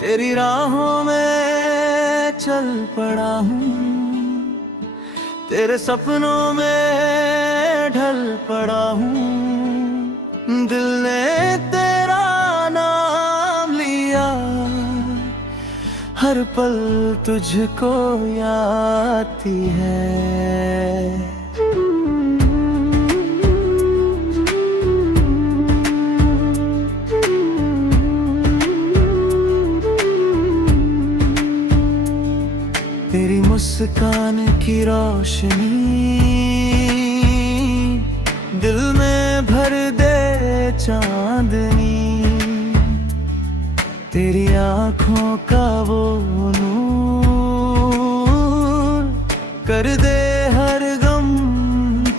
तेरी राहों में चल पड़ा हूँ, तेरे सपनों में ढल पड़ा हूँ। दिल ने तेरा नाम लिया, हर पल तुझको याद आती है। तेरी मुस्कान की रोशनी दिल में भर दे चांदनी, तेरी आँखों का वो नूर कर दे हर गम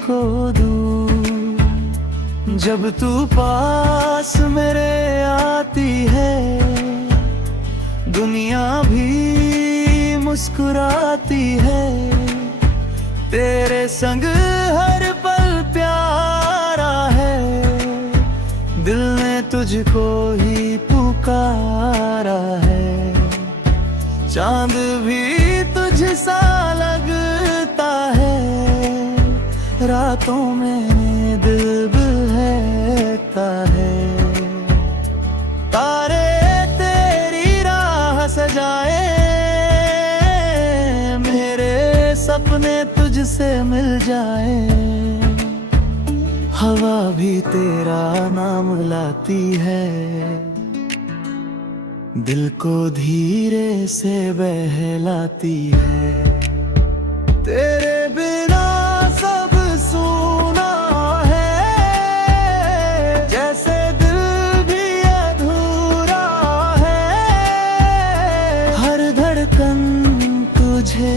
को दूर। जब तू पास मेरे आती है, दुनिया भी मुस्कुराती है। तेरे संग हर पल प्यारा है, दिल ने तुझको ही पुकारा है। चांद भी तुझसा लगता है, रातों में दिल बहकता है। तारे तेरी राह सजाए, सपने तुझसे मिल जाए। हवा भी तेरा नाम लाती है, दिल को धीरे से बहलाती है। तेरे बिना सब सूना है, जैसे दिल भी अधूरा है। हर धड़कन तुझे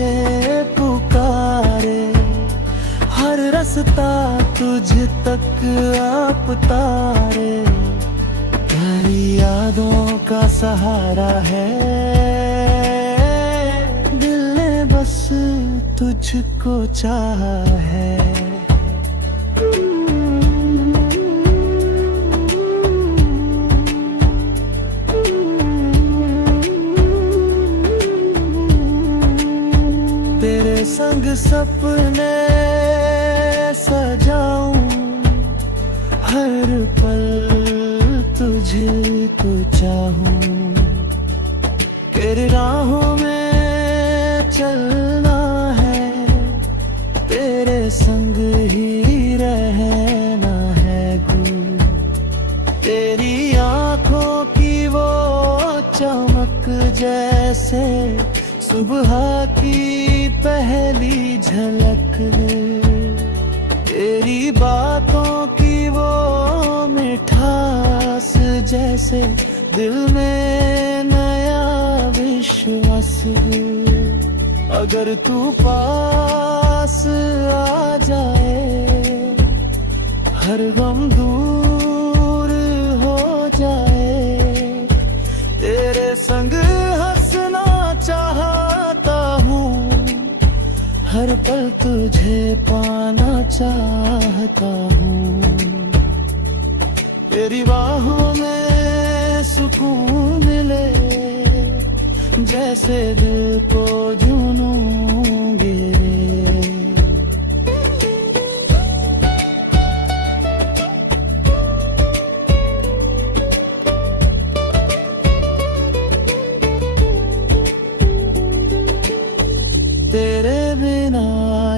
रास्ता तुझ तक आप तारे, तेरी यादों का सहारा है। दिल ने बस तुझको चाहा है। तेरे संग सपने सजाऊं, हर पल तुझको चाहूं। तेरी राहों में चलना है, तेरे संग ही रहना है गुल। तेरी आँखों की वो चमक जैसे सुबह की पहली झलक। तेरी बातों की वो मिठास जैसे दिल में नया विश्वास। अगर तू पास आ जाए, हर गम दूर हो जाए। तेरे संग हंसना चाहता हूँ, हर पल तुझे पाना चाहता हूँ। तेरी बाहों में सुकून मिले, जैसे दिल को जुनून गिरे। तेरे बिना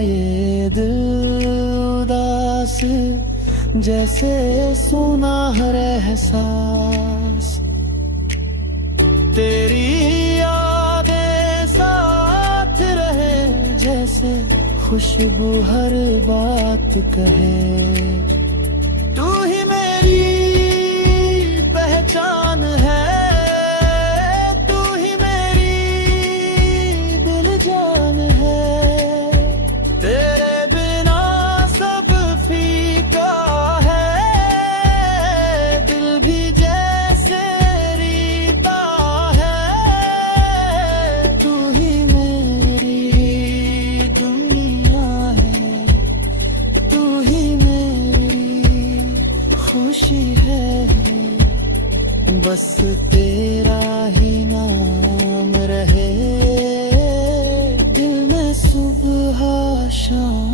ये दिल उदास, जैसे सुना हर एहसास। तेरी यादें साथ रहे, जैसे खुशबू हर बात कहे। तू ही मेरी पहचान है, खुशी है, बस तेरा ही नाम रहे दिल में सुबह शाम।